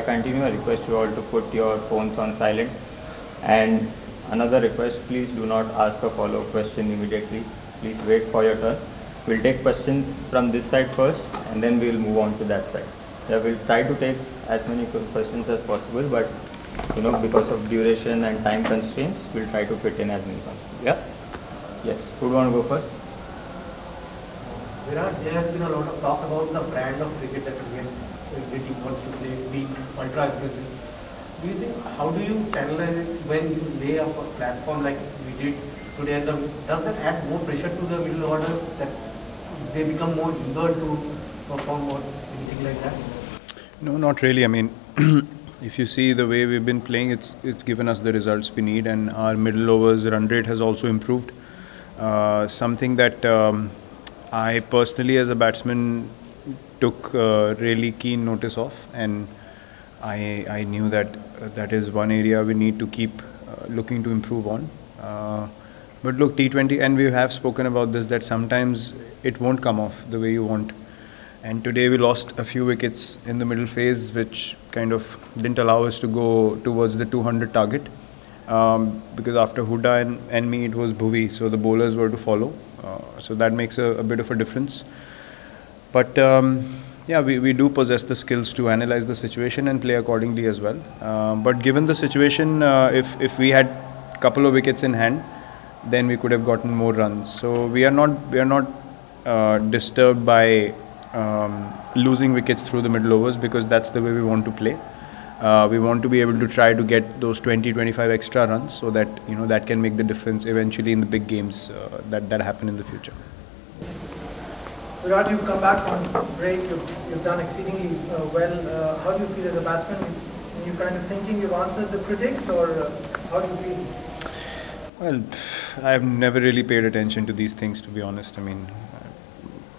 I continue, I request you all to put your phones on silent. And another request, please do not ask a follow-up question immediately. Please wait for your turn. We'll take questions from this side first, and then we'll move on to that side. Yeah, we'll try to take as many questions as possible, but because of duration and time constraints, we'll try to fit in as many possible. Yeah? Yes. Who do you want to go first? Virat, there has been a lot of talk about the brand of cricket that every team wants to play, being ultra aggressive. Do you think, how do you channelize it when you lay up a platform like we did today? And does that add more pressure to the middle order, that they become more eager to perform or anything like that? No, not really. I mean, if you see the way we've been playing, it's given us the results we need, and our middle overs run rate has also improved. Something that I personally, as a batsman, took really keen notice of, and I knew that that is one area we need to keep looking to improve on. But look, T20, and we have spoken about this, that sometimes it won't come off the way you want. And today we lost a few wickets in the middle phase, which kind of didn't allow us to go towards the 200 target. Because after Huda and me, it was Bhuvi, so the bowlers were to follow. So that makes a bit of a difference. But yeah, we do possess the skills to analyze the situation and play accordingly as well. But given the situation, if we had a couple of wickets in hand, then we could have gotten more runs. So we are not disturbed by losing wickets through the middle overs, because that's the way we want to play. We want to be able to try to get those 20-25 extra runs, so that that can make the difference eventually in the big games that happen in the future. Virat, you've come back from break. You've done exceedingly well. How do you feel as a batsman? Are you kind of thinking you've answered the critics, or how do you feel? Well, I've never really paid attention to these things, to be honest. I mean, I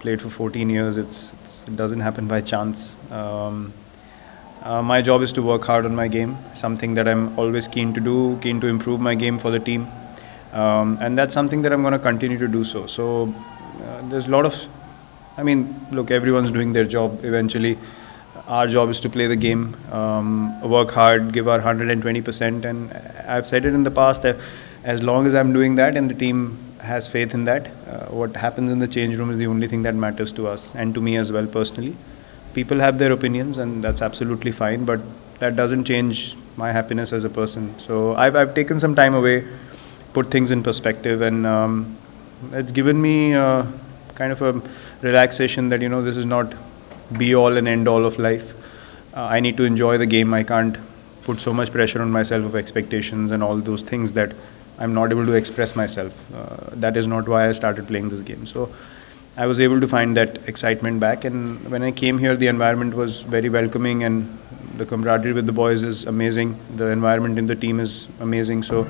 played for 14 years. It doesn't happen by chance. My job is to work hard on my game, something that I'm always keen to do, keen to improve my game for the team. And that's something that I'm going to continue to do so. So there's a lot of, I mean, look, everyone's doing their job eventually. Our job is to play the game, work hard, give our 120%. And I've said it in the past, that as long as I'm doing that and the team has faith in that, what happens in the change room is the only thing that matters to us, and to me as well personally. People have their opinions, and that's absolutely fine, but that doesn't change my happiness as a person. So I've taken some time away, put things in perspective, and it's given me kind of a relaxation that this is not be all and end all of life. I need to enjoy the game. I can't put so much pressure on myself of expectations and all those things that I'm not able to express myself. That is not why I started playing this game. So I was able to find that excitement back, and when I came here, the environment was very welcoming, and the camaraderie with the boys is amazing. The environment in the team is amazing. So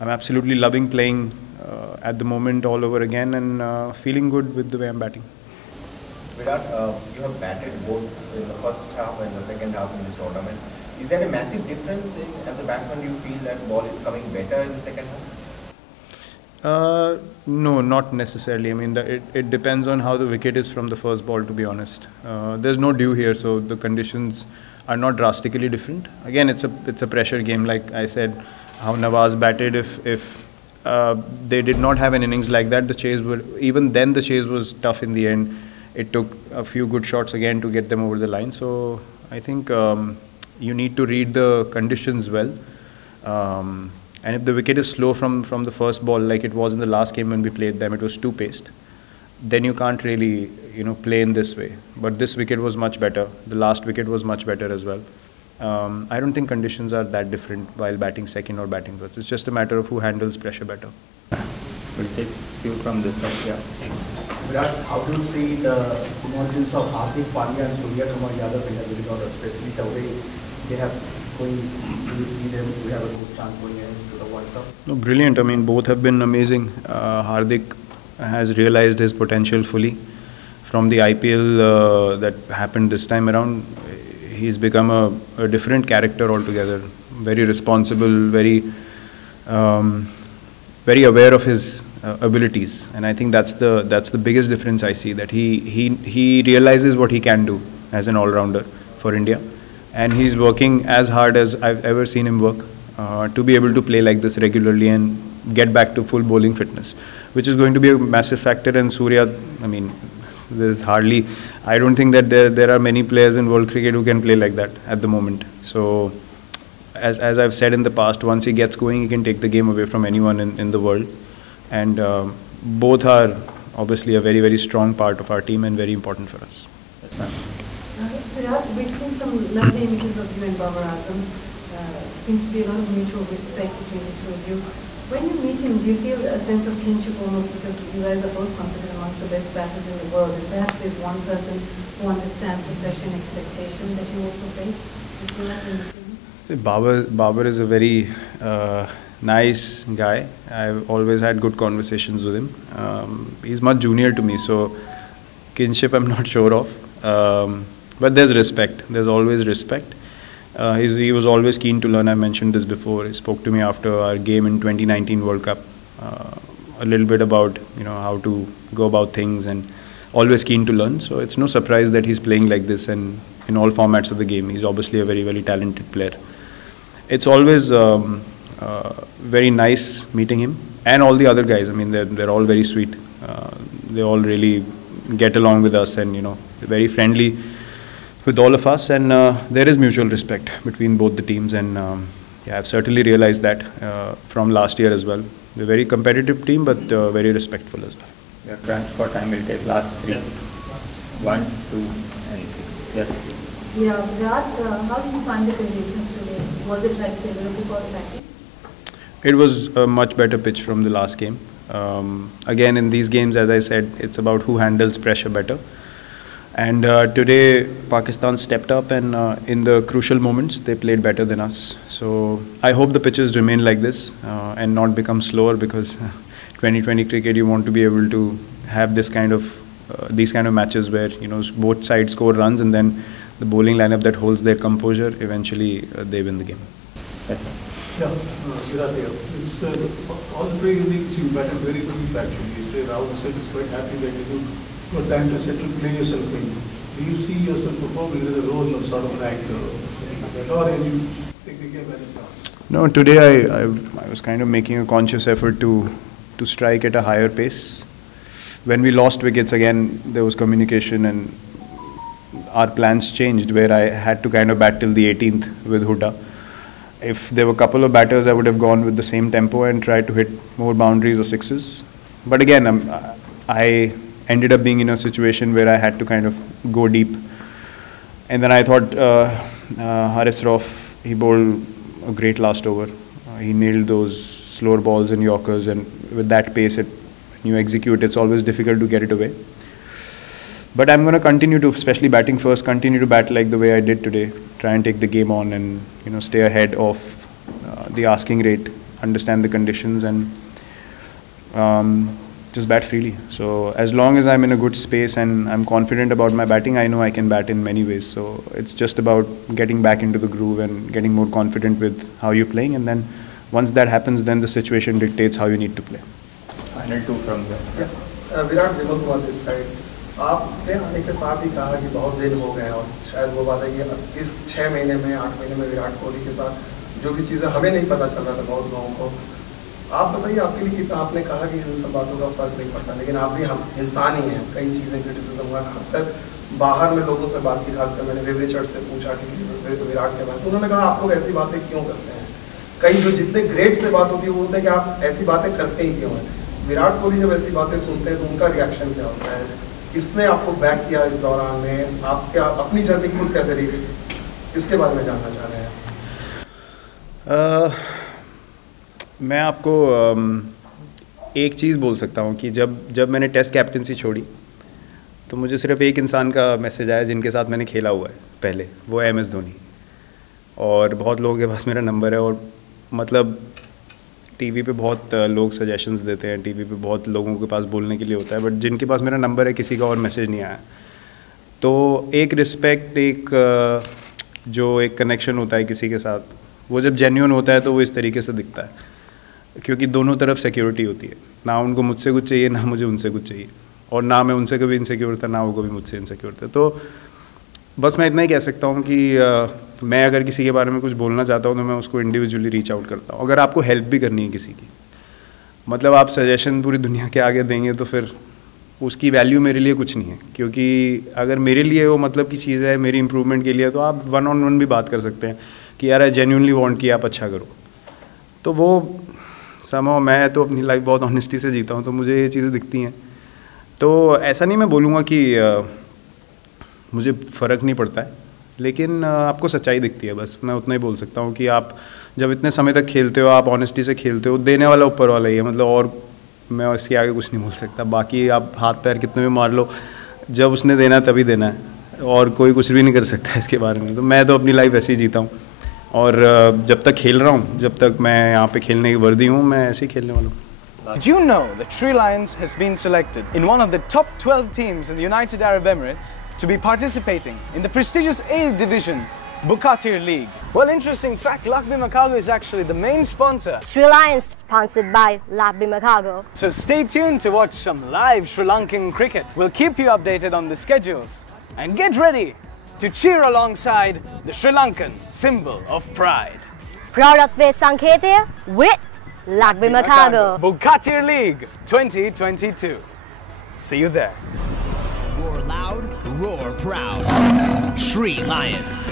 I'm absolutely loving playing at the moment all over again, and feeling good with the way I'm batting. Virat, you have batted both in the first half and the second half in this tournament. Is there a massive difference as a batsman? Do you feel that ball is coming better in the second half? No, not necessarily. I mean, it depends on how the wicket is from the first ball, to be honest. There's no dew here, so the conditions are not drastically different. Again, it's a pressure game, like I said. How Nawaz batted, if they did not have an innings like that, the chase even then the chase was tough in the end. It took a few good shots again to get them over the line. So I think you need to read the conditions well. And if the wicket is slow from the first ball, like it was in the last game when we played them, it was too paced, then you can't really play in this way. But this wicket was much better. The last wicket was much better as well. I don't think conditions are that different while batting second or batting first. It's just a matter of who handles pressure better. We'll take you from this side. Yeah. Virat, how do you see the emergence of Hardik Pandya and Surya Kumar Yadav in the middle order, especially the way they have going? Do you see them? Do you have a good chance going into the World Cup? No, brilliant. I mean, both have been amazing. Hardik has realized his potential fully. From the IPL that happened this time around, he's become a different character altogether. Very responsible, very aware of his abilities, and I think that's the biggest difference I see. That he realizes what he can do as an all-rounder for India. and he's working as hard as I've ever seen him work to be able to play like this regularly and get back to full bowling fitness, which is going to be a massive factor. And Surya, I mean, there's hardly, I don't think that there are many players in world cricket who can play like that at the moment. So as I've said in the past, once he gets going, he can take the game away from anyone in the world. And both are obviously a very, very strong part of our team and very important for us. Virat, we've seen some lovely images of you and Babar Azam. Seems to be a lot of mutual respect between the two of you. When you meet him, do you feel a sense of kinship almost, because you guys are both considered amongst the best batters in the world, and perhaps there's one person who understands the pressure and expectation that you also face? Do you feel that in the team? See, Babar is a very nice guy. I've always had good conversations with him. He's much junior to me, so kinship I'm not sure of. But there's respect. There's always respect. He was always keen to learn. I mentioned this before. He spoke to me after our game in 2019 World Cup, a little bit about how to go about things, and always keen to learn. So it's no surprise that he's playing like this and in all formats of the game. He's obviously a very, very talented player. It's always very nice meeting him and all the other guys. I mean, they're all very sweet. They all really get along with us, and they're very friendly with all of us, and there is mutual respect between both the teams, and yeah, I've certainly realized that from last year as well. We're a very competitive team, but very respectful as well. Your transfer time will take last 3. 1, 2, and 3. Yes. Yeah, Virat, how did you find the conditions today? Was it like favorable for batting? It was a much better pitch from the last game. Again, in these games, as I said, it's about who handles pressure better. And today, Pakistan stepped up, and in the crucial moments, they played better than us. So I hope the pitches remain like this and not become slower, because 2020 cricket, you want to be able to have this kind of these kind of matches where both sides score runs, and then the bowling lineup that holds their composure, eventually they win the game. Yes, sir. Yeah, Virat here. It's all three innings you batted very quickly actually. Yesterday Rahul said it's quite happy that you got time to settle, play yourself in. Do you see yourself performing in the role of sort of an actor, or do you take the game as it comes? No, today I was kind of making a conscious effort to strike at a higher pace. When we lost wickets again, there was communication, and our plans changed, where I had to kind of bat till the 18th with Huda. If there were a couple of batters, I would have gone with the same tempo and tried to hit more boundaries or sixes. But again, I ended up being in a situation where I had to kind of go deep. And then I thought Haris Rauf, he bowled a great last over. He nailed those slower balls and Yorkers, and with that pace, when you execute, it's always difficult to get it away. But I'm going to continue to, especially batting first, continue to bat like the way I did today. Try and take the game on, and stay ahead of the asking rate, understand the conditions, and just bat freely. So as long as I'm in a good space and I'm confident about my batting, I know I can bat in many ways. So it's just about getting back into the groove and getting more confident with how you're playing, and then once that happens, then the situation dictates how you need to play. Final 2 from there. Yeah. Virat, Vinod on this side. आपने आने के साथ ही कहा कि बहुत दिन हो गए, और शायद वो बात है कि इस 6 महीने में 8 महीने में विराट कोहली के साथ जो भी चीज़ें हमें नहीं पता चल रहा था बहुत लोगों को, आप बताइए आपके लिए कितना, आपने कहा कि इन सब बातों का फर्क नहीं पड़ता, लेकिन आप भी हम इंसान ही हैं, कई चीज़ें क्रिटिसिज्म हुआ, खासकर बाहर में लोगों से बात की, खासकर मैंने विवरेचर से पूछा कि विराट के बारे में, तो उन्होंने कहा आप लोग ऐसी बातें क्यों करते हैं। कई जो जितने ग्रेट से बात होती है वो बोलते हैं कि आप ऐसी बातें करते ही क्यों हैं। विराट कोहली जब ऐसी बातें सुनते हैं तो उनका रिएक्शन क्या होता है, किसने आपको बैक किया इस दौरान में, आप क्या अपनी जर्नी खुद कैसे रही, इसके बारे में जानना चाह रहे हैं। मैं आपको एक चीज़ बोल सकता हूँ कि जब मैंने टेस्ट कैप्टनसी छोड़ी, तो मुझे सिर्फ एक इंसान का मैसेज आया जिनके साथ मैंने खेला हुआ है पहले, वो है MS धोनी। और बहुत लोगों के पास मेरा नंबर है, और मतलब टीवी पे बहुत लोग सजेशंस देते हैं, टीवी पे बहुत लोगों के पास बोलने के लिए होता है, बट जिनके पास मेरा नंबर है किसी का और मैसेज नहीं आया। तो एक रिस्पेक्ट, एक कनेक्शन होता है किसी के साथ, वो जब जेन्युइन होता है तो वो इस तरीके से दिखता है, क्योंकि दोनों तरफ सिक्योरिटी होती है, ना उनको मुझसे कुछ चाहिए ना मुझे उनसे कुछ चाहिए, और ना मैं उनसे कभी इनसिक्योर था ना वो कभी मुझसे इनसिक्योर था। तो बस मैं इतना ही कह सकता हूँ कि मैं अगर किसी के बारे में कुछ बोलना चाहता हूँ तो मैं उसको इंडिविजुअली रीच आउट करता हूँ। अगर आपको हेल्प भी करनी है किसी की, मतलब आप सजेशन पूरी दुनिया के आगे देंगे तो फिर उसकी वैल्यू मेरे लिए कुछ नहीं है, क्योंकि अगर मेरे लिए वो मतलब की चीज़ है मेरी इंप्रूवमेंट के लिए, तो आप 1-on-1 भी बात कर सकते हैं कि यार आई जेन्युइनली वांट कि आप अच्छा करो। तो वो समहाउ मैं तो अपनी लाइफ बहुत ऑनेस्टी से जीता हूँ, तो मुझे ये चीज़ें दिखती हैं। तो ऐसा नहीं मैं बोलूँगा कि मुझे फ़र्क नहीं पड़ता है, लेकिन आपको सच्चाई दिखती है, बस मैं उतना ही बोल सकता हूँ कि आप जब इतने समय तक खेलते हो, आप ऑनेस्टी से खेलते हो, देने वाला ऊपर वाला ही है, मतलब और मैं इसके आगे कुछ नहीं बोल सकता। बाकी आप हाथ पैर कितने भी मार लो, जब उसने देना है तभी देना है, और कोई कुछ भी नहीं कर सकता इसके बारे में। तो मैं तो अपनी लाइफ ऐसे ही जीता हूँ, और जब तक खेल रहा हूँ, जब तक मैं यहाँ पे खेलने की वर्दी हूँ, मैं ऐसे ही खेलने वाला हूँ। Did you know that Sri Lions has been selected in one of the top 12 teams in the United Arab Emirates to be participating in the prestigious A Division Bukatir League? Well, interesting fact, Lakbi Makago is actually the main sponsor. Sri Lions sponsored by Lakbi Makago. So stay tuned to watch some live Sri Lankan cricket. We'll keep you updated on the schedules. And get ready to cheer alongside the Sri Lankan symbol of pride. Pradratve Sankete with Lakbi Makago. Bukatir League 2022. See you there. Roar loud, roar proud. Sri Lions.